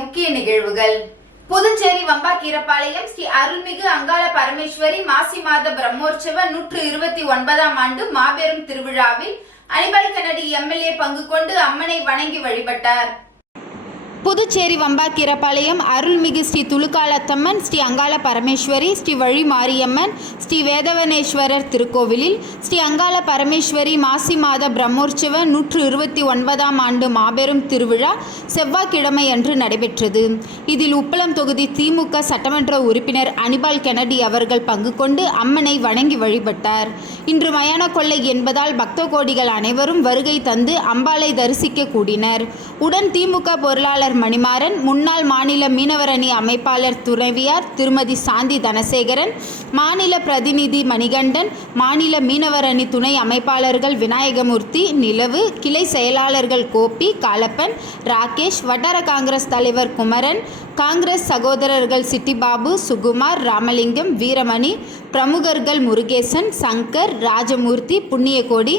முக்கிய நிகழ்வுகள். புதுச்சேரி வம்பாக்கீரபாளையம் ஸ்ரீ அருள்மிகு அங்காள பரமேஸ்வரி மாசி மாத பிரம்மோற்சவ 129ஆம் ஆண்டு மாபெரும் திருவிழாவில் அனிபால் கென்னடி எம்எல்ஏ பங்கு கொண்டு அம்மனை வணங்கி வழிபட்டார். புதுச்சேரி வம்பாக்கீரபாளையம் அருள்மிகு ஸ்ரீ துலுக்காலத்தம்மன், ஸ்ரீ அங்காள பரமேஸ்வரி, ஸ்ரீ வழி மாரியம்மன், ஸ்ரீ வேதவனேஸ்வரர் திருக்கோவிலில் ஸ்ரீ அங்காள பரமேஸ்வரி மாசி மாத பிரம்மோற்சவ 129ஆம் ஆண்டு மாபெரும் திருவிழா செவ்வாய்க்கிழமை அன்று நடைபெற்றது. இதில் உப்பளம் தொகுதி திமுக சட்டமன்ற உறுப்பினர் அனிபால் கென்னடி அவர்கள் பங்கு கொண்டு அம்மனை வணங்கி வழிபட்டார். இன்று மயான கொள்ளை என்பதால் பக்த கோடிகள் அனைவரும் வருகை தந்து அம்பாளை தரிசிக்க கூடினர். உடன் திமுக பொருளாளர் மணிமாறன், முன்னாள் மாநில மீனவர் அணி அமைப்பாளர் துணைவியார் திருமதி சாந்தி தனசேகரன், மாநில பிரதிநிதி மணிகண்டன், மாநில மீனவர் அணி துணை அமைப்பாளர்கள் விநாயகமூர்த்தி, நிலவு, கிளை செயலாளர்கள் கோபி, காலப்பன், ராகேஷ், வட்டார காங்கிரஸ் தலைவர் குமரன், காங்கிரஸ் சகோதரர்கள் சிட்டிபாபு, சுகுமார், ராமலிங்கம், வீரமணி, பிரமுகர்கள் முருகேசன், சங்கர், ராஜமூர்த்தி, புண்ணியகோடி,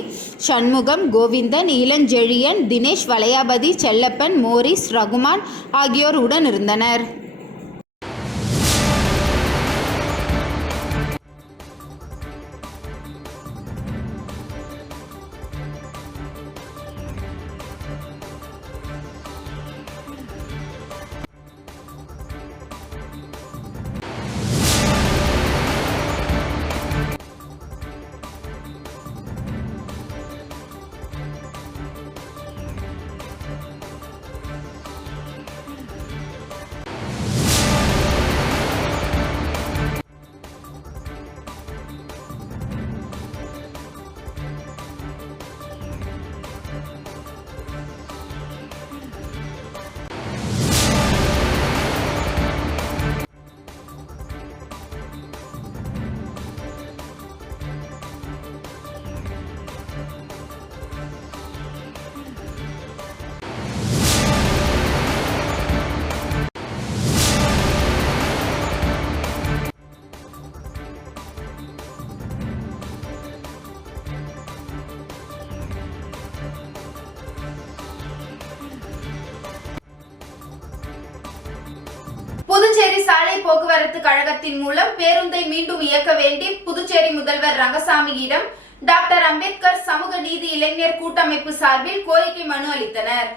சண்முகம், கோவிந்தன், இளஞ்செழியன், தினேஷ், வளையாபதி, செல்லப்பன், மோரிஸ், ரகுமான் ஆகியோர் உடன் இருந்தனர். புதுச்சேரி சாலை போக்குவரத்து கழகத்தின் மூலம் பேருந்தை மீண்டும் இயக்க வேண்டி புதுச்சேரி முதல்வர் ரங்கசாமியிடம் டாக்டர் அம்பேத்கர் சமூக நீதி இளைஞர் கூட்டமைப்பு சார்பில் கோரிக்கை மனு அளித்தனர்.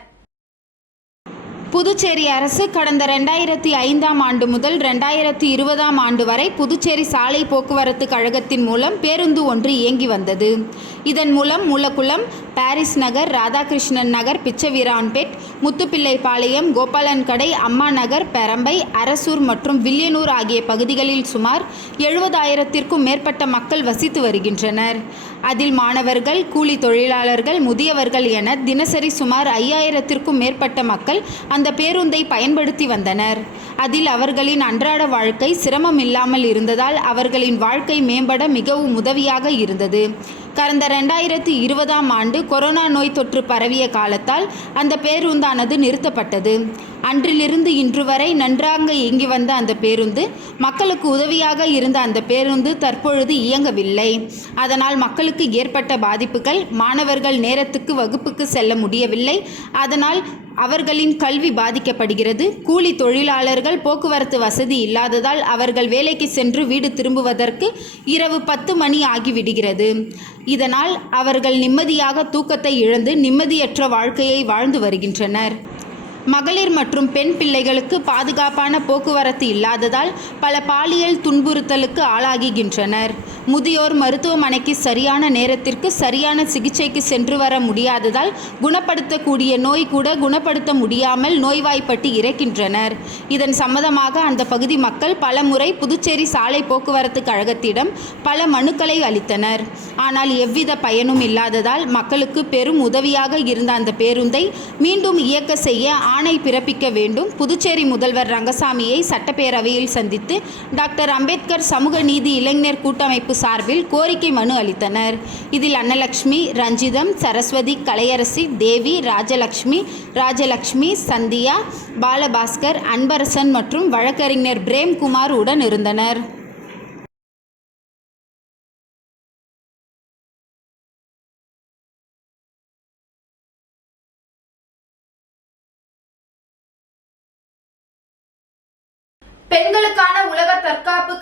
புதுச்சேரி அரசு கடந்த 2005ஆம் ஆண்டு முதல் 2020ஆம் ஆண்டு வரை புதுச்சேரி சாலை போக்குவரத்து கழகத்தின் மூலம் பேருந்து ஒன்று இயங்கி வந்தது. இதன் மூலம் மூலக்குளம், பாரிஸ் நகர், ராதாகிருஷ்ணன் நகர், பிச்சவீரான்பேட், முத்துப்பிள்ளைபாளையம், கோபாலன்கடை, அம்மா நகர், பெரம்பை, அரசூர் மற்றும் வில்லியனூர் ஆகிய பகுதிகளில் சுமார் 70,000த்திற்கும் மேற்பட்ட மக்கள் வசித்து வருகின்றனர். அதில் மாணவர்கள், கூலி தொழிலாளர்கள், முதியவர்கள் என தினசரி சுமார் 5,000த்திற்கும் மேற்பட்ட மக்கள் அந்த பேருந்தை பயன்படுத்தி வந்தனர். அதில் அவர்களின் அன்றாட வாழ்க்கை சிரமம் இல்லாமல் இருந்ததால் அவர்களின் வாழ்க்கை மேம்பட மிகவும் உதவியாக இருந்தது. கடந்த 2020ஆம் ஆண்டு கொரோனா நோய் தொற்று பரவிய காலத்தால் அந்த பேருந்தானது நிறுத்தப்பட்டது. அன்றிலிருந்து இன்று வரை நன்றாக இயங்கி வந்த அந்த பேருந்து, மக்களுக்கு உதவியாக இருந்த அந்த பேருந்து தற்பொழுது இயங்கவில்லை. அதனால் மக்களுக்கு ஏற்பட்ட பாதிப்புகள், மாணவர்கள் நேரத்துக்கு வகுப்புக்கு செல்ல முடியவில்லை. அதனால் அவர்களின் கல்வி பாதிக்கப்படுகிறது. கூலி தொழிலாளர்கள் போக்குவரத்து வசதி இல்லாததால் அவர்கள் வேலைக்கு சென்று வீடு திரும்புவதற்கு இரவு 10 மணி ஆகிவிடுகிறது. இதனால் அவர்கள் நிம்மதியாக தூக்கத்தை இழந்து நிம்மதியற்ற வாழ்க்கையை வாழ்ந்து வருகின்றனர். மகளிர் மற்றும் பெண் பிள்ளைகளுக்கு பாதுகாப்பான போக்குவரத்து இல்லாததால் பல பாலியல் துன்புறுத்தலுக்கு ஆளாகின்றனர். முதியோர் மருத்துவமனைக்கு சரியான நேரத்திற்கு சரியான சிகிச்சைக்கு சென்று வர முடியாததால் குணப்படுத்தக்கூடிய நோய் கூட குணப்படுத்த முடியாமல் நோய்வாய்ப்பட்டு இறக்கின்றனர். இதன் சம்மதமாக அந்த பகுதி மக்கள் பல முறை புதுச்சேரி சாலை போக்குவரத்து கழகத்திடம் பல மனுக்களை அளித்தனர். ஆனால் எவ்வித பயனும் இல்லாததால் மக்களுக்கு பெரும் உதவியாக இருந்த அந்த பேருந்தை மீண்டும் இயக்க செய்ய ஆணை பிறப்பிக்க வேண்டும். புதுச்சேரி முதல்வர் ரங்கசாமியை சட்டப்பேரவையில் சந்தித்து டாக்டர் அம்பேத்கர் சமூக நீதி இளைஞர் கூட்டமைப்பு சார்பில் கோரிக்கை மனு அளித்தனர். இதில் அன்னலட்சுமி, ரஞ்சிதம், சரஸ்வதி, கலையரசி, தேவி, ராஜலட்சுமி, சந்தியா, பாலபாஸ்கர், அன்பரசன் மற்றும் வழக்கறிஞர் பிரேம்குமார் உடன் இருந்தனர்.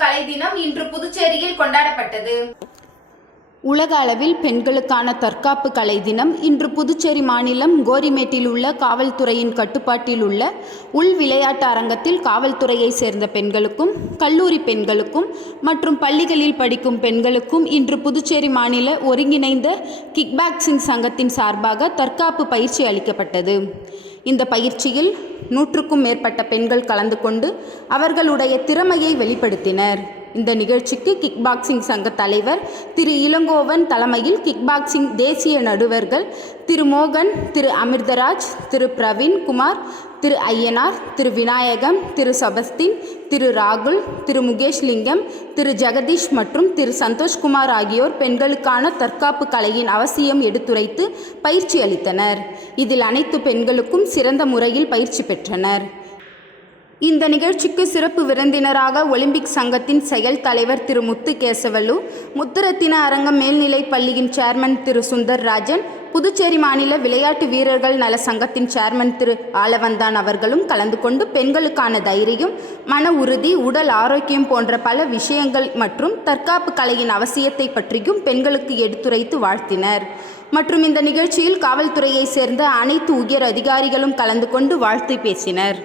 கலை தினம் இன்று புதுச்சேரியில் கொண்டாடப்பட்டது. உலக அளவில் பெண்களுக்கான தற்காப்பு கலை தினம் இன்று புதுச்சேரி மாநிலம் கோரிமேட்டில் உள்ள காவல்துறையின் கட்டுப்பாட்டில் உள்ள உள் விளையாட்டு அரங்கத்தில் காவல்துறையை சேர்ந்த பெண்களுக்கும் கல்லூரி பெண்களுக்கும் மற்றும் பள்ளிகளில் படிக்கும் பெண்களுக்கும் இன்று புதுச்சேரி மாநில ஒருங்கிணைந்த கிக் பாக்சிங் சங்கத்தின் சார்பாக தற்காப்பு பயிற்சி அளிக்கப்பட்டது. இந்த பயிற்சியில் 100க்கும் மேற்பட்ட பெண்கள் கலந்து கொண்டு அவர்களுடைய திறமையை வெளிப்படுத்தினர். இந்த நிகழ்ச்சிக்கு கிக் பாக்சிங் சங்க தலைவர் திரு இளங்கோவன் தலைமையில் கிக் பாக்சிங் தேசிய நடுவர்கள் திரு மோகன், திரு அமிர்தராஜ், திரு பிரவீன் குமார், திரு ஐயனார், திரு விநாயகம், திரு செபஸ்தின், திரு ராகுல், திரு முகேஷ்லிங்கம், திரு ஜெகதீஷ் மற்றும் திரு சந்தோஷ்குமார் ஆகியோர் பெண்களுக்கான தற்காப்பு கலையின் அவசியம் எடுத்துரைத்து பயிற்சி அளித்தனர். இதில் அனைத்து பெண்களுக்கும் சிறந்த முறையில் பயிற்சி பெற்றனர். இந்த நிகழ்ச்சிக்கு சிறப்பு விருந்தினராக ஒலிம்பிக் சங்கத்தின் செயல் தலைவர் திரு முத்து கேசவலு, முத்துரத்தின அரங்கம் மேல்நிலைப் பள்ளியின் சேர்மன் திரு சுந்தர் ராஜன், புதுச்சேரி மாநில விளையாட்டு வீரர்கள் நல சங்கத்தின் சேர்மன் திரு ஆலவந்தான் அவர்களும் கலந்து கொண்டு பெண்களுக்கான தைரியம், மன உறுதி, உடல் ஆரோக்கியம் போன்ற பல விஷயங்கள் மற்றும் தற்காப்பு கலையின் அவசியத்தை பற்றியும் பெண்களுக்கு எடுத்துரைத்து வாழ்த்தினர். மற்றும் இந்த நிகழ்ச்சியில் காவல்துறையை சேர்ந்த அனைத்து உயர் அதிகாரிகளும் கலந்து கொண்டு வாழ்த்து பேசினர்.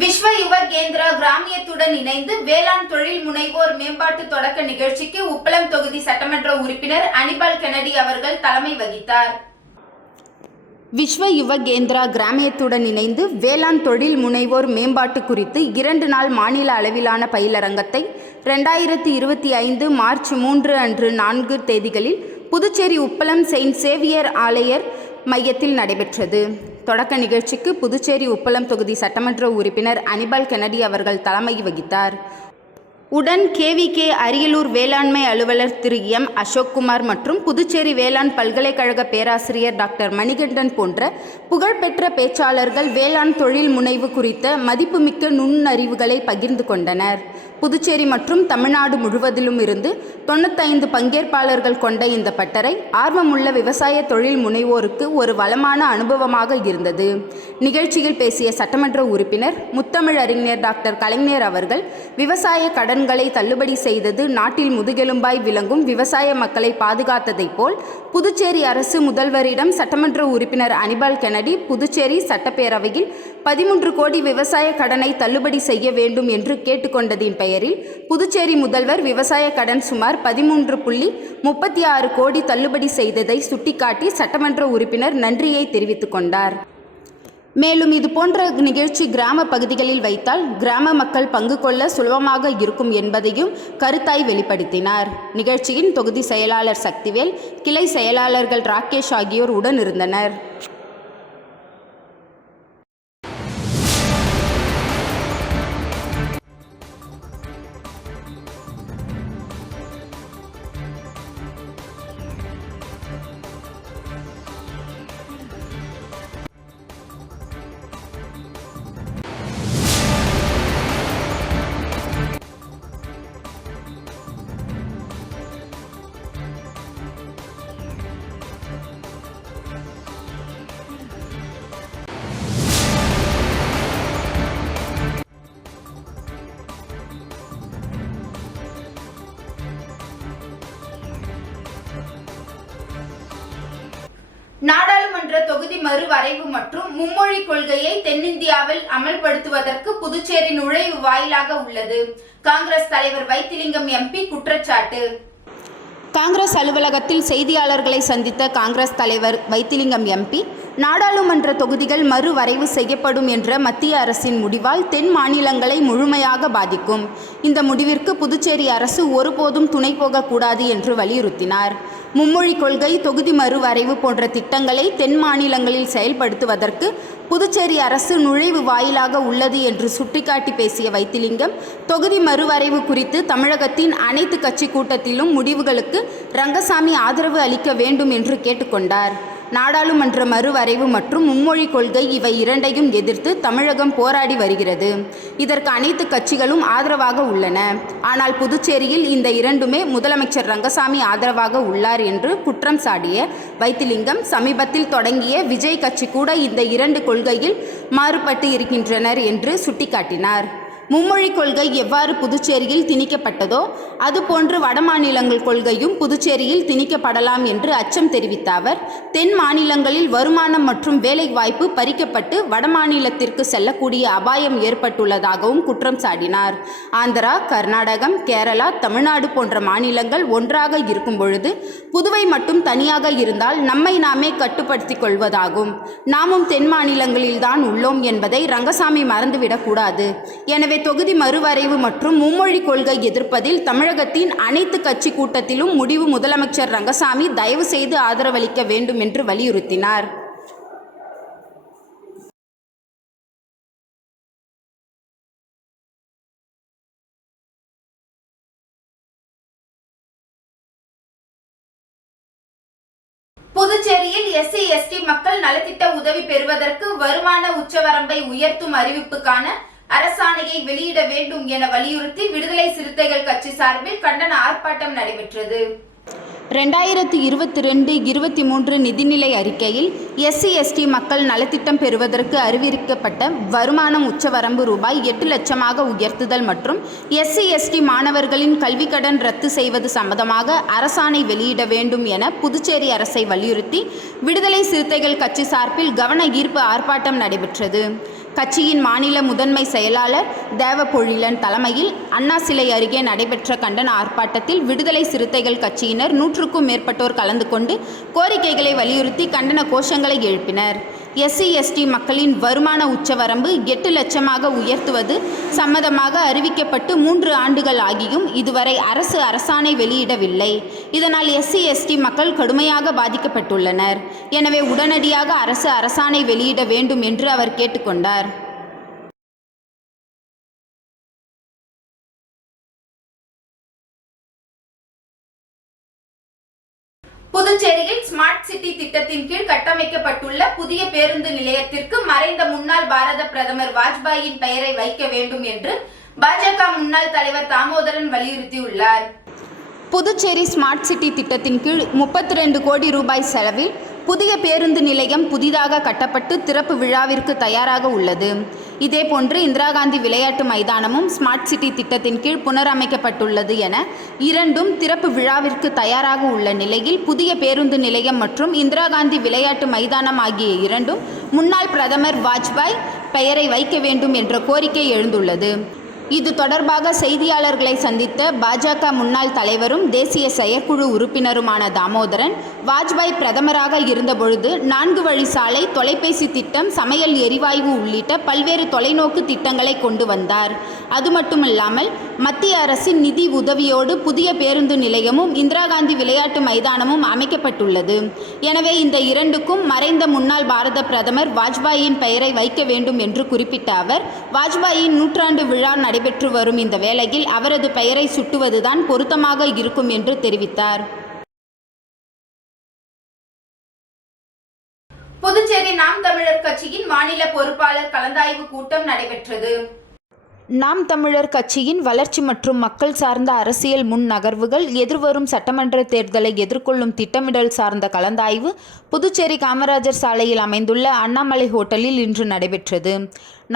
விஸ்வ யுவ கேந்திரா கிராமியத்துடன் இணைந்து வேளாண் தொழில் முனைவோர் மேம்பாட்டு தொடக்க நிகழ்ச்சிக்கு உப்பளம் தொகுதி சட்டமன்ற உறுப்பினர் அனிபால் கென்னடி அவர்கள் தலைமை வகித்தார். விஸ்வ யுவ கேந்திரா கிராமியத்துடன் இணைந்து வேளாண் தொழில் முனைவோர் மேம்பாட்டு குறித்து 2 நாள் மாநில அளவிலான பயிலரங்கத்தை 2025 மார்ச் 3 அன்று 4 தேதிகளில் புதுச்சேரி உப்பளம் செயின்ட் சேவியர் ஆலயர் மையத்தில் நடைபெற்றது. தொடக்க நிகழ்ச்சிக்கு புதுச்சேரி உப்பளம் தொகுதி சட்டமன்ற உறுப்பினர் அனிபால் கென்னடி அவர்கள் தலைமை வகித்தார். உடன் KVK அரியலூர் வேளாண்மை அலுவலர் திரு M அசோக்குமார் மற்றும் புதுச்சேரி வேளாண் பல்கலைக்கழக பேராசிரியர் டாக்டர் மணிகண்டன் போன்ற புகழ்பெற்ற பேச்சாளர்கள் வேளாண் தொழில் முனைவு குறித்த மதிப்புமிக்க நுண்ணறிவுகளை பகிர்ந்து கொண்டனர். புதுச்சேரி மற்றும் தமிழ்நாடு முழுவதிலும் இருந்து 95 பங்கேற்பாளர்கள் கொண்ட இந்த பட்டறை ஆர்வமுள்ள விவசாய தொழில் முனைவோருக்கு ஒரு வளமான அனுபவமாக இருந்தது. நிகழ்ச்சியில் பேசிய சட்டமன்ற உறுப்பினர் முத்தமிழறிஞர் டாக்டர் கலைஞர் அவர்கள் விவசாய கடன்களை தள்ளுபடி செய்தது நாட்டில் முதுகெலும்பாய் விளங்கும் விவசாய மக்களை பாதுகாத்ததைப் போல் புதுச்சேரி அரசு முதல்வரிடம் சட்டமன்ற உறுப்பினர் அனிபால் கென்னடி புதுச்சேரி சட்டப்பேரவையில் 13 கோடி விவசாய கடனை தள்ளுபடி செய்ய வேண்டும் என்று கேட்டுக்கொண்டதின் பெயரில் புதுச்சேரி முதல்வர் விவசாய கடன் சுமார் 13.36 கோடி தள்ளுபடி செய்ததை சுட்டிக்காட்டி சட்டமன்ற உறுப்பினர் நன்றியை தெரிவித்துக் கொண்டார். மேலும் இதுபோன்ற நிகழ்ச்சி கிராம பகுதிகளில் வைத்தால் கிராம மக்கள் பங்கு கொள்ள சுலபமாக இருக்கும் என்பதையும் கருத்தாய் வெளிப்படுத்தினார். நிகழ்ச்சியின் தொகுதி செயலாளர் சக்திவேல், கிளை செயலாளர்கள் ராகேஷ் ஆகியோர் உடன் இருந்தனர். மறுவரைவு மற்றும் மும்மொழி கொள்கையை தென்னிந்தியாவில் அமல்படுத்துவதற்கு புதுச்சேரி நுழைவு வாயிலாக உள்ளது. காங்கிரஸ் தலைவர் வைத்திலிங்கம் எம்பி குற்றச்சாட்டு. காங்கிரஸ் அலுவலகத்தில் செய்தியாளர்களை சந்தித்த காங்கிரஸ் தலைவர் வைத்திலிங்கம் எம்பி, நாடாளுமன்ற தொகுதிகள் மறுவரைவு செய்யப்படும் என்ற மத்திய அரசின் முடிவால் தென் மாநிலங்களை முழுமையாக பாதிக்கும். இந்த முடிவிற்கு புதுச்சேரி அரசு ஒருபோதும் துணை போகக்கூடாது என்று வலியுறுத்தினார். மும்மொழி கொள்கை, தொகுதி மறுவரைவு போன்ற திட்டங்களை தென் மாநிலங்களில் செயல்படுத்துவதற்கு புதுச்சேரி அரசு நுழைவு வாயிலாக உள்ளது என்று சுட்டிக்காட்டி பேசிய வைத்திலிங்கம், தொகுதி மறுவரைவு குறித்து தமிழகத்தின் அனைத்து கட்சி கூட்டத்திலும் முடிவுகளுக்கு ரங்கசாமி ஆதரவு அளிக்க வேண்டும் என்று கேட்டுக்கொண்டார். நாடாளுமன்ற மறுவரைவு மற்றும் மும்மொழி கொள்கை இவை இரண்டையும் எதிர்த்து தமிழகம் போராடி வருகிறது. இதற்கு அனைத்து கட்சிகளும் ஆதரவாக உள்ளன. ஆனால் புதுச்சேரியில் இந்த இரண்டுமே முதலமைச்சர் ரங்கசாமி ஆதரவாக உள்ளார் என்று குற்றம் சாட்டிய வைத்திலிங்கம், சமீபத்தில் தொடங்கிய விஜய் கட்சி கூட இந்த இரண்டு கொள்கையில் மாறுபட்டு இருக்கின்றனர் என்று சுட்டிக்காட்டினார். மும்மொழி கொள்கை எவ்வாறு புதுச்சேரியில் திணிக்கப்பட்டதோ அதுபோன்று வடமாநிலங்கள் கொள்கையும் புதுச்சேரியில் திணிக்கப்படலாம் என்று அச்சம் தெரிவித்த அவர், தென் மாநிலங்களில் வருமானம் மற்றும் வேலை வாய்ப்பு பறிக்கப்பட்டு வடமாநிலத்திற்கு செல்லக்கூடிய அபாயம் ஏற்பட்டுள்ளதாகவும் குற்றம் சாட்டினார். ஆந்திரா, கர்நாடகம், கேரளா, தமிழ்நாடு போன்ற மாநிலங்கள் ஒன்றாக இருக்கும் பொழுது புதுவை மட்டும் தனியாக இருந்தால் நம்மை நாமே கட்டுப்படுத்திக் கொள்வதாகும். நாமும் தென் மாநிலங்களில்தான் உள்ளோம் என்பதை ரங்கசாமி மறந்துவிடக்கூடாது. எனவே தொகுதி மறுவரைவு மற்றும் மும்மொழி கொள்கை எதிர்ப்பதில் தமிழகத்தின் அனைத்து கட்சி கூட்டத்திலும் முடிவு முதலமைச்சர் ரங்கசாமி தயவு செய்து ஆதரவளிக்க வேண்டும் என்று வலியுறுத்தினார். புதுச்சேரியில் SC/ST மக்கள் நலத்திட்ட உதவி பெறுவதற்கு வருமான உச்சவரம்பை உயர்த்தும் அறிவிப்புக்கான அரசாணையை வெளியிட வேண்டும் என வலியுறுத்தி விடுதலை சிறுத்தைகள் கட்சி சார்பில் கண்டன ஆர்ப்பாட்டம் நடைபெற்றது. 2022-23 நிதிநிலை அறிக்கையில் SC/ST மக்கள் நலத்திட்டம் பெறுவதற்கு அறிவிக்கப்பட்ட வருமானம் உச்சவரம்பு ரூபாய் 8 லட்சமாக உயர்த்துதல் மற்றும் SC/ST மாணவர்களின் கல்விக்கடன் ரத்து செய்வது சம்பந்தமாக அரசாணை வெளியிட வேண்டும் என புதுச்சேரி அரசை வலியுறுத்தி விடுதலை சிறுத்தைகள் கட்சி சார்பில் கவன ஈர்ப்பு ஆர்ப்பாட்டம் நடைபெற்றது. கட்சியின் மாநில முதன்மை செயலாளர் தேவபொழிலன் தலைமையில் அண்ணா சிலை அருகே நடைபெற்ற கண்டன ஆர்ப்பாட்டத்தில் விடுதலை சிறுத்தைகள் கட்சியினர் 100க்கும் மேற்பட்டோர் கலந்து கொண்டு கோரிக்கைகளை வலியுறுத்தி கண்டன கோஷங்களை எழுப்பினர். SC/ST மக்களின் வருமான உச்சவரம்பு 8 லட்சமாக உயர்த்துவது சம்மதமாக அறிவிக்கப்பட்டு 3 ஆண்டுகள் ஆகியும் இதுவரை அரசு அரசாணை வெளியிடவில்லை. இதனால் SC/ST மக்கள் கடுமையாக பாதிக்கப்பட்டுள்ளனர். எனவே உடனடியாக அரசு அரசாணை வெளியிட வேண்டும் என்று அவர் கேட்டுக்கொண்டார். புதுச்சேரியில் ஸ்மார்ட் சிட்டி திட்டத்தின் கீழ் கட்டமைக்கப்பட்டுள்ள புதிய பேருந்து நிலையத்திற்கு மறைந்த முன்னாள் பாரத பிரதமர் வாஜ்பாயின் பெயரை வைக்க வேண்டும் என்று பாஜக முன்னாள் தலைவர் தாமோதரன் வலியுறுத்தியுள்ளார். புதுச்சேரி ஸ்மார்ட் சிட்டி திட்டத்தின் கீழ் 32 கோடி ரூபாய் செலவில் புதிய பேருந்து நிலையம் புதிதாக கட்டப்பட்டு திறப்பு விழாவிற்கு தயாராக உள்ளது. இதேபோன்று இந்திரா காந்தி விளையாட்டு மைதானமும் ஸ்மார்ட் சிட்டி திட்டத்தின் கீழ் புனரமைக்கப்பட்டுள்ளது என இரண்டும் திறப்பு விழாவிற்கு தயாராக உள்ள நிலையில் புதிய பேருந்து நிலையம் மற்றும் இந்திரா காந்தி விளையாட்டு மைதானம் ஆகிய இரண்டும் முன்னாள் பிரதமர் வாஜ்பாய் பெயரை வைக்க வேண்டும் என்ற கோரிக்கை எழுந்துள்ளது. இது தொடர்பாக செய்தியாளர்களை சந்தித்த பாஜக முன்னாள் தலைவரும் தேசிய செயற்குழு உறுப்பினருமான தாமோதரன், வாஜ்பாய் பிரதமராக இருந்தபொழுது 4 வழி சாலை, தொலைபேசி திட்டம், சமையல் எரிவாயு உள்ளிட்ட பல்வேறு தொலைநோக்கு திட்டங்களை கொண்டு வந்தார். அது மட்டுமில்லாமல் மத்திய அரசின் நிதி உதவியோடு புதிய பேருந்து நிலையமும் இந்திரா காந்தி விளையாட்டு மைதானமும் அமைக்கப்பட்டுள்ளது. எனவே இந்த இரண்டுக்கும் மறைந்த முன்னாள் பாரத பிரதமர் வாஜ்பாயின் பெயரை வைக்க வேண்டும் என்று குறிப்பிட்ட அவர், வாஜ்பாயின் 100ஆண்டு விழா நடைபெற்று வரும் இந்த வேளையில் அவரது பெயரை சுட்டுவதுதான் பொருத்தமாக இருக்கும் என்று தெரிவித்தார். புதுச்சேரி நாம் தமிழர் கட்சியின் மாநில பொறுப்பாளர் கலந்தாய்வு கூட்டம் நடைபெற்றது. நாம் தமிழர் கட்சியின் வளர்ச்சி மற்றும் மக்கள் சார்ந்த அரசியல் முன் நகர்வுகள், எதிர்வரும் சட்டமன்ற தேர்தலை எதிர்கொள்ளும் திட்டமிடல் சார்ந்த கலந்தாய்வு புதுச்சேரி காமராஜர் சாலையில் அமைந்துள்ள அண்ணாமலை ஹோட்டலில் இன்று நடைபெற்றது.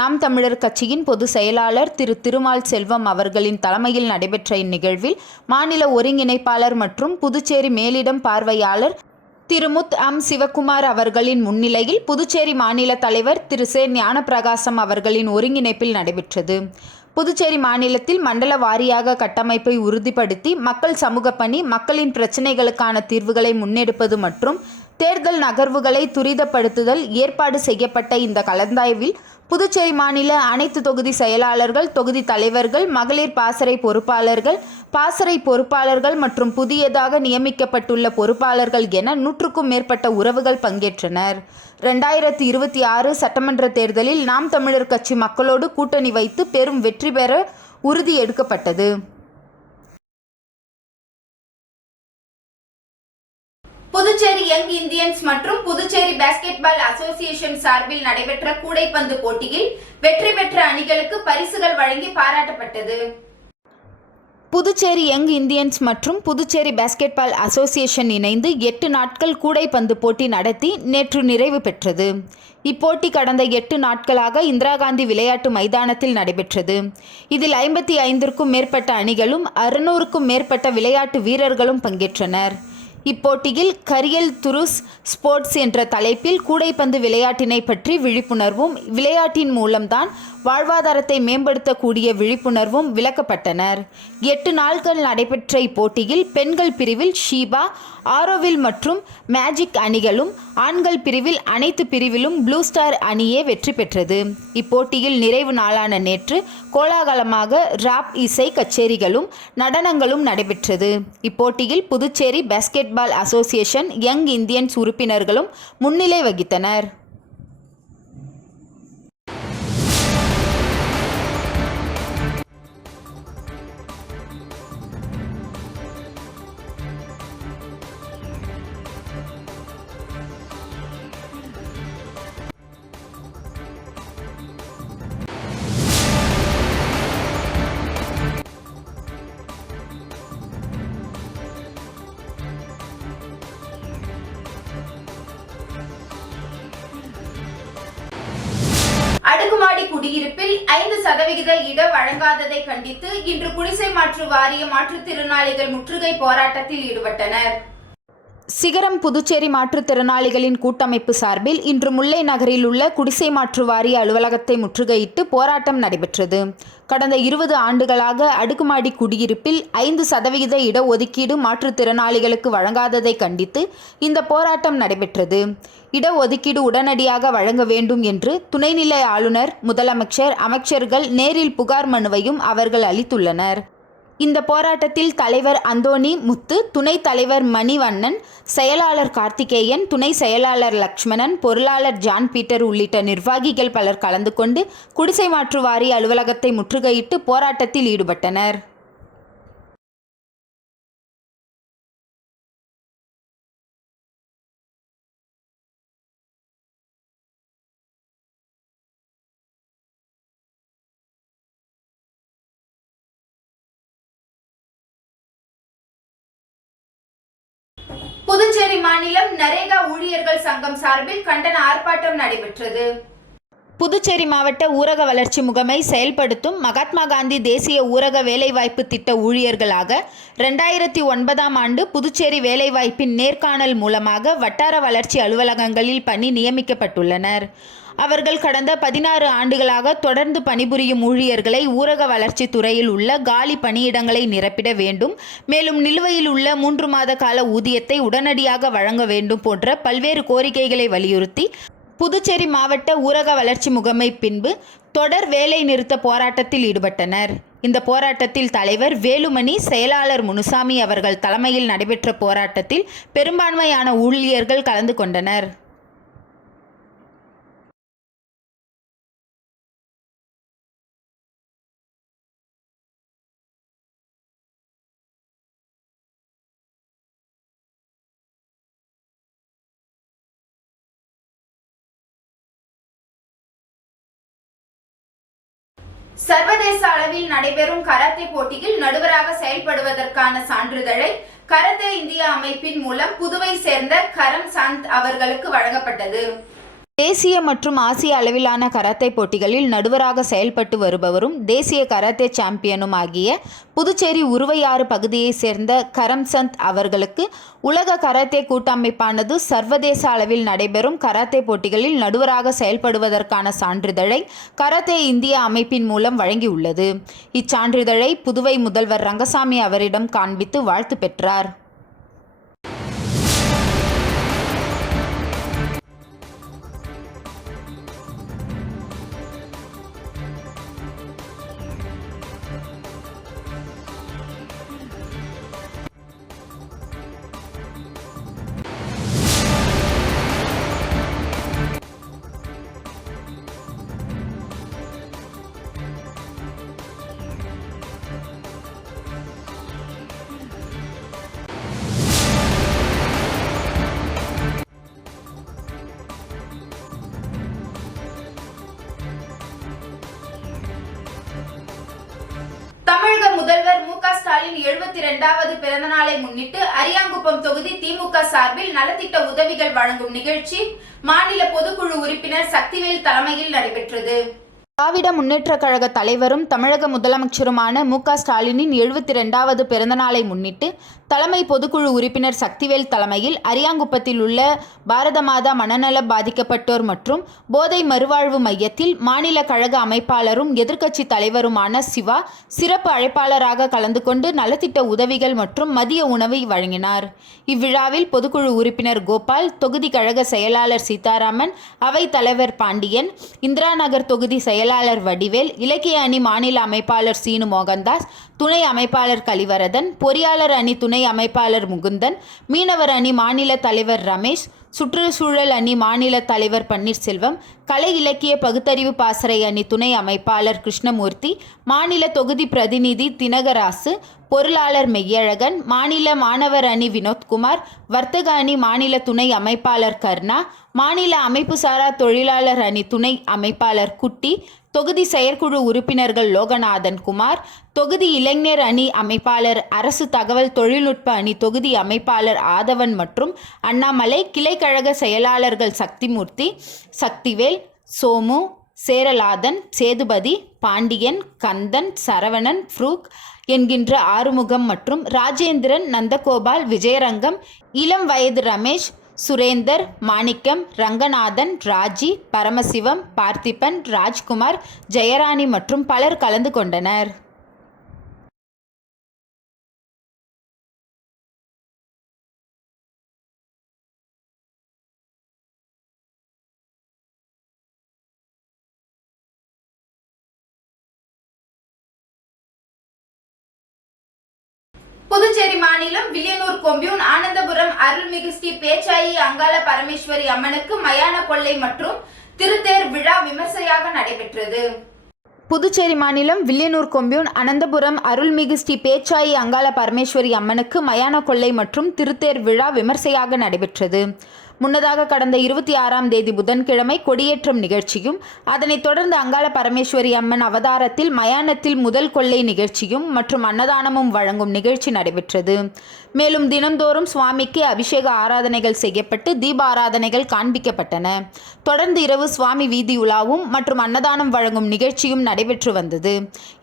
நாம் தமிழர் கட்சியின் பொதுச் செயலாளர் திரு திருமால் செல்வம் அவர்களின் தலைமையில் நடைபெற்ற இந்நிகழ்வில் மாநில ஒருங்கிணைப்பாளர் மற்றும் புதுச்சேரி மேலிடம் பார்வையாளர் திரு சிவக்குமார் அவர்களின் முன்னிலையில் புதுச்சேரி மாநில தலைவர் திரு ஞானப்பிரகாசம் அவர்களின் ஒருங்கிணைப்பில் நடைபெற்றது. புதுச்சேரி மாநிலத்தில் மண்டல வாரியாக கட்டமைப்பை உறுதிப்படுத்தி மக்கள் சமூக பணி, மக்களின் பிரச்சினைகளுக்கான தீர்வுகளை முன்னெடுப்பது மற்றும் தேர்தல் நகர்வுகளை துரிதப்படுத்துதல் ஏற்பாடு செய்யப்பட்ட இந்த கலந்தாய்வில் புதுச்சேரி மாநில அனைத்து தொகுதி செயலாளர்கள், தொகுதி தலைவர்கள், மகளிர் பாசறை பொறுப்பாளர்கள் மற்றும் புதியதாக நியமிக்கப்பட்டுள்ள பொறுப்பாளர்கள் என 100க்கும் மேற்பட்ட உறவுகள் பங்கேற்றனர். 2026 சட்டமன்ற தேர்தலில் நாம் தமிழர் கட்சி மக்களோடு கூட்டணி வைத்து பெரும் வெற்றி பெற உறுதி எடுக்கப்பட்டது. புதுச்சேரி யங் இந்தியன்ஸ் மற்றும் புதுச்சேரி பாஸ்கெட்பால் அசோசியேஷன் சார்பில் நடைபெற்ற கூடைப்பந்து போட்டியில் வெற்றி பெற்ற அணிகளுக்கு பரிசுகள் வழங்கி பாராட்டப்பட்டது. புதுச்சேரி யங் இந்தியன்ஸ் மற்றும் புதுச்சேரி பாஸ்கெட்பால் அசோசியேஷன் இணைந்து 8 நாட்கள் கூடைப்பந்து போட்டி நடத்தி நேற்று நிறைவு பெற்றது. இப்போட்டி கடந்த 8 நாட்களாக இந்திரா காந்தி விளையாட்டு மைதானத்தில் நடைபெற்றது. இதில் 55க்கும் மேற்பட்ட அணிகளும் 600க்கும் மேற்பட்ட விளையாட்டு வீரர்களும் பங்கேற்றனர். இப்போட்டியில் கரியல் துருஸ் ஸ்போர்ட்ஸ் என்ற தலைப்பில் கூடைப்பந்து விளையாட்டினை பற்றி விழிப்புணர்வும், விளையாட்டின் மூலம்தான் வாழ்வாதாரத்தை மேம்படுத்தக்கூடிய விழிப்புணர்வும் விளக்கப்பட்டனர். 8 நாட்கள் நடைபெற்ற இப்போட்டியில் பெண்கள் பிரிவில் ஷீபா, ஆரோவில் மற்றும் மேஜிக் அணிகளும், ஆண்கள் பிரிவில் அனைத்து பிரிவிலும் ப்ளூ ஸ்டார் அணியே வெற்றி பெற்றது. இப்போட்டியில் நிறைவு நாளான நேற்று கோலாகலமாக ராப் இசை கச்சேரிகளும் நடனங்களும் நடைபெற்றது. இப்போட்டியில் Puducherry basketball association young Indians உறுப்பினர்களும் முன்னிலை வகித்தனர். அடுக்குமாடி குடியிருப்பில் 5% இட வழங்காததை கண்டித்து இன்று குடிசை மாற்று வாரிய மாற்றுத்திறனாளிகள் முற்றுகை போராட்டத்தில் ஈடுபட்டனர். சிகரம் புதுச்சேரி மாற்றுத்திறனாளிகளின் கூட்டமைப்பு சார்பில் இன்று முல்லை நகரில் உள்ள குடிசை மாற்று வாரிய அலுவலகத்தை முற்றுகையிட்டு போராட்டம் நடைபெற்றது. கடந்த 20 ஆண்டுகளாக அடுக்குமாடி குடியிருப்பில் 5% இட ஒதுக்கீடு மாற்றுத்திறனாளிகளுக்கு வழங்காததை கண்டித்து இந்த போராட்டம் நடைபெற்றது. இட ஒதுக்கீடு உடனடியாக வழங்க வேண்டும் என்று துணைநிலை ஆளுநர், முதலமைச்சர், அமைச்சர்கள் நேரில் புகார் மனுவையும் அவர்கள் அளித்துள்ளனர். இந்த போராட்டத்தில் தலைவர் அந்தோணி முத்து, துணைத் தலைவர் மணிவண்ணன், செயலாளர் கார்த்திகேயன், துணை செயலாளர் லக்ஷ்மணன், பொருளாளர் ஜான் பீட்டர் உள்ளிட்ட நிர்வாகிகள் பலர் கலந்து கொண்டு குடிசை மாற்று வாரிய அலுவலகத்தை முற்றுகையிட்டு போராட்டத்தில் ஈடுபட்டனர். புதுச்சேரி மாநிலம் நரேகா ஊழியர்கள் சங்கம் சார்பில் கண்டன ஆர்ப்பாட்டம் நடைபெற்றது. புதுச்சேரி மாவட்ட ஊரக வளர்ச்சி முகமை செயல்படுத்தும் மகாத்மா காந்தி தேசிய ஊரக வேலைவாய்ப்பு திட்ட ஊழியர்களாக 2009ஆம் ஆண்டு புதுச்சேரி வேலைவாய்ப்பின் நேர்காணல் மூலமாக வட்டார வளர்ச்சி அலுவலகங்களில் பணி நியமிக்கப்பட்டுள்ளனர். அவர்கள் கடந்த 16 ஆண்டுகளாக தொடர்ந்து பணிபுரியும் ஊழியர்களை ஊரக வளர்ச்சி துறையில் உள்ள காலி பணியிடங்களை நிரப்பிட வேண்டும், மேலும் நிலுவையில் உள்ள 3 மாத கால ஊதியத்தை உடனடியாக வழங்க வேண்டும் போன்ற பல்வேறு கோரிக்கைகளை வலியுறுத்தி புதுச்சேரி மாவட்ட ஊரக வளர்ச்சி முகமை பின்பு தொடர் வேலை நிறுத்த போராட்டத்தில் ஈடுபட்டனர். இந்த போராட்டத்தில் தலைவர் வேலுமணி, செயலாளர் முனுசாமி அவர்கள் தலைமையில் நடைபெற்ற போராட்டத்தில் பெரும்பான்மையான ஊழியர்கள் கலந்து கொண்டனர். சர்வதேச அளவில் நடைபெறும் கராத்தே போட்டியில் நடுவராக செயல்படுவதற்கான சான்றிதழை கராத்தே இந்தியா அமைப்பின் மூலம் புதுவை சேர்ந்த கரம் சந்த் அவர்களுக்கு வழங்கப்பட்டது. தேசிய மற்றும் ஆசிய அளவிலான கராத்தே போட்டிகளில் நடுவராக செயல்பட்டு வருபவரும் தேசிய கராத்தே சாம்பியனும் ஆகிய புதுச்சேரி உருவையாறு பகுதியைச் சேர்ந்த கரம்சந்த் அவர்களுக்கு உலக கராத்தே கூட்டமைப்பானது சர்வதேச அளவில் நடைபெறும் கராத்தே போட்டிகளில் நடுவராக செயல்படுவதற்கான சான்றிதழை கராத்தே இந்தியா அமைப்பின் மூலம் வழங்கியுள்ளது. இச்சான்றிதழை புதுவை முதல்வர் ரங்கசாமி அவரிடம் காண்பித்து வாழ்த்து பெற்றார். தமிழக முதல்வர் மு.க. ஸ்டாலின் 72வது பிறந்த நாளை முன்னிட்டு அரியாங்குப்பம் தொகுதி திமுக சார்பில் நலத்திட்ட உதவிகள் வழங்கும் நிகழ்ச்சி மாநில பொதுக்குழு உறுப்பினர் சக்திவேல் தலைமையில் நடைபெற்றது. திராவிட முன்னேற்றக் கழக தலைவரும் தமிழக முதலமைச்சருமான மு.க. ஸ்டாலினின் 72வது பிறந்தநாளை முன்னிட்டு தலைமை பொதுக்குழு உறுப்பினர் சக்திவேல் தலைமையில் அரியாங்குப்பத்தில் உள்ள பாரத மாதா மனநல பாதிக்கப்பட்டோர் மற்றும் போதை மறுவாழ்வு மையத்தில் மாநில கழக அமைப்பாளரும் எதிர்க்கட்சி தலைவருமான சிவா சிறப்பு அழைப்பாளராக கலந்து கொண்டு நலத்திட்ட உதவிகள் மற்றும் மதிய உணவை வழங்கினார். இவ்விழாவில் பொதுக்குழு உறுப்பினர் கோபால், தொகுதி கழக செயலாளர் சீதாராமன், அவைத் தலைவர் பாண்டியன், இந்திரா நகர் தொகுதி செயலாளர் வடிவேல், இலக்கிய அணி மாநில அமைப்பாளர் சீனு மோகன்தாஸ், துணை அமைப்பாளர் கலிவரதன், பொறியாளர் அணி துணை அமைப்பாளர் முகுந்தன், மீனவர் அணி மாநில தலைவர் ரமேஷ், சுற்றுச்சூழல் அணி மாநில தலைவர் பன்னீர்செல்வம், கலை இலக்கிய பகுத்தறிவு பாசறை அணி துணை அமைப்பாளர் கிருஷ்ணமூர்த்தி, மாநில தொகுதி பிரதிநிதி தினகராசு, பொருளாளர் மெய்யழகன், மாநில மாணவர் அணி வினோத்குமார், வர்த்தக அணி மாநில துணை அமைப்பாளர் கர்ணா, மாநில அமைப்புசாரா தொழிலாளர் அணி துணை அமைப்பாளர் குட்டி, தொகுதி செயற்குழு உறுப்பினர்கள் லோகநாதன் குமார், தொகுதி இளைஞர் அணி அமைப்பாளர், அரசு தகவல் தொழில்நுட்ப அணி தொகுதி அமைப்பாளர் ஆதவன் மற்றும் அண்ணாமலை, கிளைக்கழக செயலாளர்கள் சக்திமூர்த்தி, சக்திவேல், சோமு, சேரலாதன், சேதுபதி, பாண்டியன், கந்தன், சரவணன், ஃப்ரூக் என்கின்ற ஆறுமுகம் மற்றும் ராஜேந்திரன், நந்தகோபால், விஜயரங்கம், இளம் வயது ரமேஷ், சுரேந்தர், மாணிக்கம், ரங்கநாதன், ராஜி, பரமசிவம், பார்த்திபன், ராஜ்குமார், ஜெயராணி மற்றும் பலர் கலந்து கொண்டனர். புதுச்சேரி மாநிலம் வில்லியனூர் கொம்யூன் ஆனந்தபுரம் அருள்மிகு ஸ்ரீ பேச்சாயி அங்காள பரமேஸ்வரி அம்மனுக்கு மயான கொள்ளை மற்றும் திருத்தேர் விழா விமர்சையாக நடைபெற்றது. புதுச்சேரி மாநிலம் வில்லியனூர் கொம்யூன் அனந்தபுரம் அருள்மிகு ஸ்ரீ பேச்சாயி அங்காள பரமேஸ்வரி அம்மனுக்கு மயான கொள்ளை மற்றும் திருத்தேர் விழா விமர்சையாக நடைபெற்றது. முன்னதாக கடந்த 26ஆம் தேதி புதன்கிழமை கொடியேற்றம் நிகழ்ச்சியும், அதனைத் தொடர்ந்து அங்காள பரமேஸ்வரி அம்மன் அவதாரத்தில் மயானத்தில் முதல் கொள்ளை நிகழ்ச்சியும் மற்றும் அன்னதானமும் வழங்கும் நிகழ்ச்சி நடைபெற்றது. மேலும் தினந்தோறும் சுவாமிக்கு அபிஷேக ஆராதனைகள் செய்யப்பட்டு தீப ஆராதனைகள் காண்பிக்கப்பட்டன. தொடர்ந்து இரவு சுவாமி வீதி உலாவும் மற்றும் அன்னதானம் வழங்கும் நிகழ்ச்சியும் நடைபெற்று வந்தது.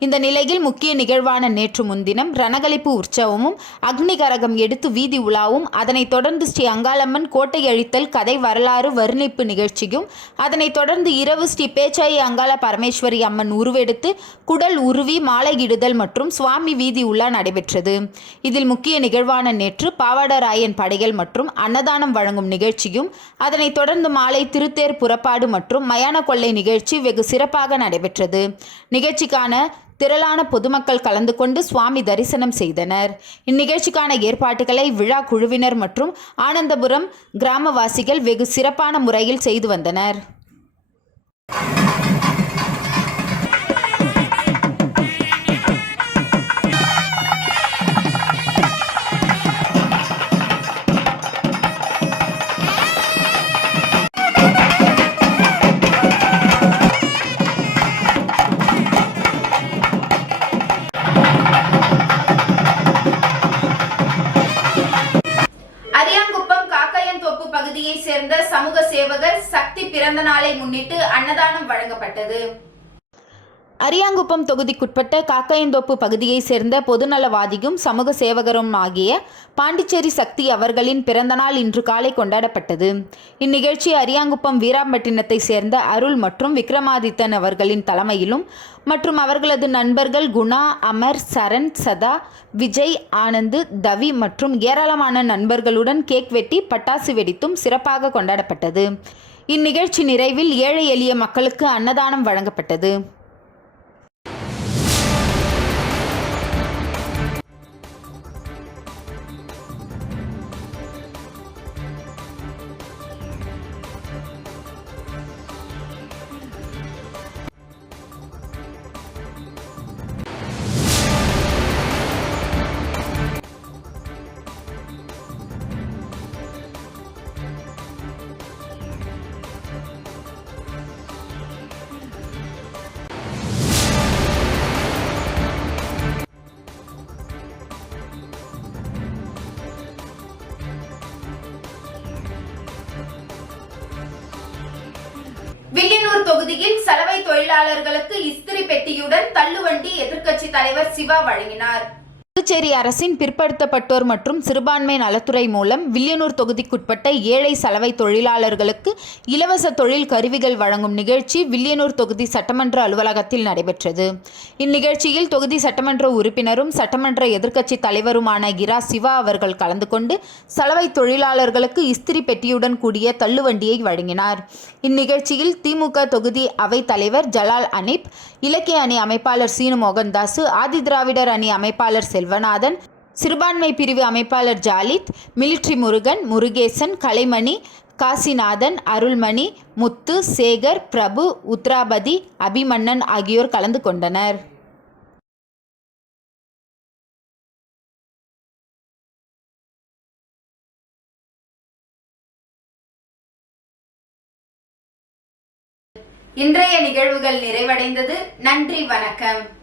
இந்த நிலையில் முக்கிய நிகழ்வான நேற்று முன்தினம் ரணகளிப்பு உற்சவமும் அக்னி கரகம் எடுத்து வீதி உலாவும், அதனைத் தொடர்ந்து ஸ்ரீ அங்காளம்மன் கோட்டை அழித்தல் கதை வரலாறு வர்ணிப்பு நிகழ்ச்சியும், அதனைத் தொடர்ந்து இரவு ஸ்ரீ பேச்சாயி அங்காள பரமேஸ்வரி அம்மன் உருவெடுத்து குடல் உருவி மாலையிடுதல் மற்றும் சுவாமி வீதி உலா நடைபெற்றது. இதில் முக்கிய நிகழ்வான நேற்று பாவாடராயன் படைகள் மற்றும் அன்னதானம் வழங்கும் நிகழ்ச்சியும், அதனைத் தொடர்ந்து மாலை திருத்தேர் புறப்பாடு மற்றும் மயான கொள்ளை நிகழ்ச்சி வெகு சிறப்பாக நடைபெற்றது. நிகழ்ச்சிக்கான திரளான பொதுமக்கள் கலந்து கொண்டு சுவாமி தரிசனம் செய்தனர். இந்நிகழ்ச்சிக்கான ஏற்பாட்டுகளை விழா குழுவினர் மற்றும் ஆனந்தபுரம் கிராமவாசிகள் வெகு சிறப்பான முறையில் செய்து வந்தனர். பகுதியை சேர்ந்த சமூக சேவகர் சக்தி பிறந்த முன்னிட்டு அன்னதானம் வழங்கப்பட்டது. அரியாங்குப்பம் தொகுதிக்குட்பட்ட காக்கையந்தோப்பு பகுதியைச் சேர்ந்த பொதுநலவாதியும் சமூக சேவகரும் ஆகிய பாண்டிச்சேரி சக்தி அவர்களின் பிறந்தநாள் இன்று காலை கொண்டாடப்பட்டது. இந்நிகழ்ச்சி அரியாங்குப்பம் வீராம்பட்டினத்தை சேர்ந்த அருள் மற்றும் விக்ரமாதித்தன் அவர்களின் தலைமையிலும் மற்றும் அவர்களது நண்பர்கள் குணா, அமர், சரண், சதா, விஜய், ஆனந்த், தவி மற்றும் ஏராளமான நண்பர்களுடன் கேக் வெட்டி பட்டாசு வெடித்தும் சிறப்பாக கொண்டாடப்பட்டது. இந்நிகழ்ச்சி நிறைவில் ஏழை எளிய மக்களுக்கு அன்னதானம் வழங்கப்பட்டது. வில்லியனூர் தொகுதியில் சலவை தொழிலாளர்களுக்கு இஸ்திரி பெட்டியுடன் தள்ளுவண்டி எதிர்க்கட்சி தலைவர் சிவா வழங்கினார். புதுச்சேரி அரசின் பிற்படுத்தப்பட்டோர் மற்றும் சிறுபான்மை நலத்துறை மூலம் வில்லியனூர் தொகுதிக்குட்பட்ட ஏழை சலவை தொழிலாளர்களுக்கு இலவச தொழில் கருவிகள் வழங்கும் நிகழ்ச்சி வில்லியனூர் தொகுதி சட்டமன்ற அலுவலகத்தில் நடைபெற்றது. இந்நிகழ்ச்சியில் தொகுதி சட்டமன்ற உறுப்பினரும் சட்டமன்ற எதிர்க்கட்சி தலைவருமான இரா சிவா அவர்கள் கலந்து கொண்டு சலவை தொழிலாளர்களுக்கு இஸ்திரி பெட்டியுடன் கூடிய தள்ளுவண்டியை வழங்கினார். இந்நிகழ்ச்சியில் திமுக தொகுதி அவைத் தலைவர் ஜலால் அனீப், இலக்கிய அணி அமைப்பாளர் சீனு மோகன்தாசு, ஆதிதிராவிடர் அணி அமைப்பாளர் செல்வநாதன், சிறுபான்மை பிரிவு அமைப்பாளர் ஜாலித், மிலிட்ரி முருகன், முருகேசன், கலைமணி, காசிநாதன், அருள்மணி, முத்து, சேகர், பிரபு, உத்ராபதி, அபிமன்னன் ஆகியோர் கலந்து கொண்டனர். இன்றைய நிகழ்வுகள் நிறைவடைந்தது. நன்றி, வணக்கம்.